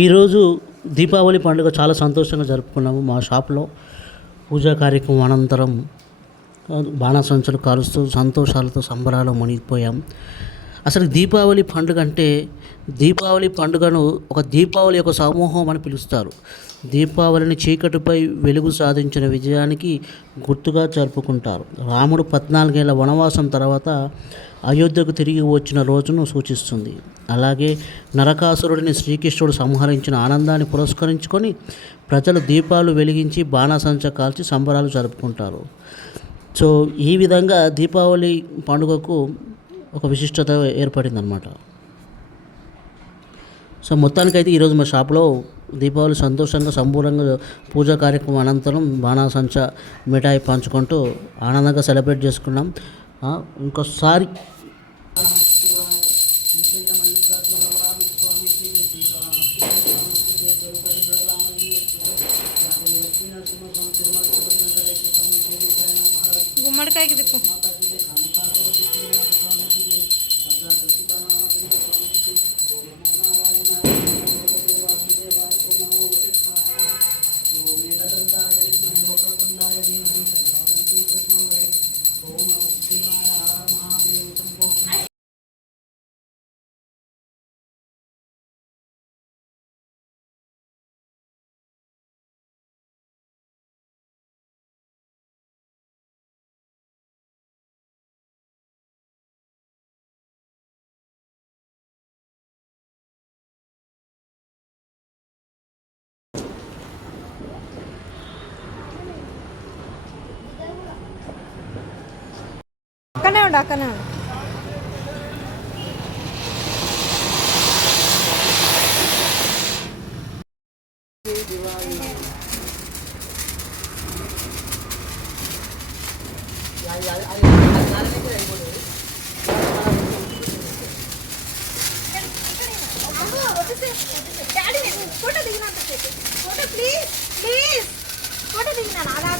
ఈరోజు దీపావళి పండుగ చాలా సంతోషంగా జరుపుకున్నాము. మా షాప్లో పూజా కార్యక్రమం అనంతరం బాణసంచలు కాలుస్తూ సంతోషాలతో సంబరాలు మునిగిపోయాం. అసలు దీపావళి పండుగ అంటే దీపావళి పండుగను ఒక దీపావళి యొక్క సమూహం అని పిలుస్తారు. దీపావళిని చీకటిపై వెలుగు సాధించిన విజయానికి గుర్తుగా జరుపుకుంటారు. రాముడు పద్నాలుగేళ్ళ వనవాసం తర్వాత అయోధ్యకు తిరిగి వచ్చిన రోజును సూచిస్తుంది. అలాగే నరకాసురుడిని శ్రీకృష్ణుడు సంహరించిన ఆనందాన్ని పురస్కరించుకొని ప్రజలు దీపాలు వెలిగించి బాణాసంచ కాల్చి సంబరాలు జరుపుకుంటారు. సో ఈ విధంగా దీపావళి పండుగకు ఒక విశిష్టత ఏర్పడింది అనమాట సో మొత్తానికైతే ఈరోజు మా షాప్లో దీపావళి సంతోషంగా సంపూర్ణంగా పూజా కార్యక్రమం అనంతరం బాణాసంచ మిఠాయి పంచుకుంటూ ఆనందంగా సెలబ్రేట్ చేసుకున్నాం. ఇంకోసారి గుమ్మడికాయకి దిప్పు. അക്കനെ ഉണ്ട് അക്കനെ ഉണ്ട് ഫോട്ടോ പ്ലീസ് പ്ലീസ് ഫോട്ടോ തീരുന്നാണ് അതാ